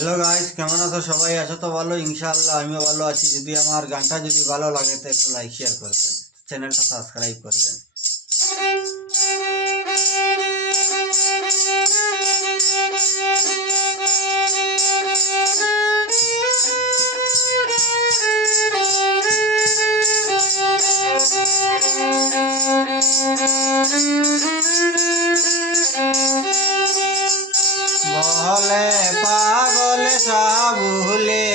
Hello guys, কেমন আছো সবাই? আছো তো ভালো? ইনশাআল্লাহ আমিও ভালো আছি। যদি আমার গানটা যদি ভালো লাগে তো একটু লাইক শেয়ার করবেন, চ্যানেলটা সাবস্ক্রাইব করবেন। বলে পাগল সাবুলে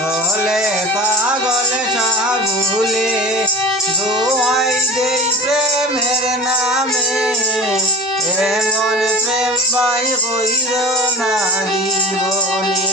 বলে পাগল সাবুলে দোয়াই দেই প্রেমের নামে, এমন প্রেম বাই কইর না জীবনে।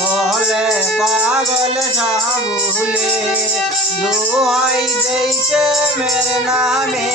বলে পাগল সাবুলে দোয়াই দেই প্রেমের নামে,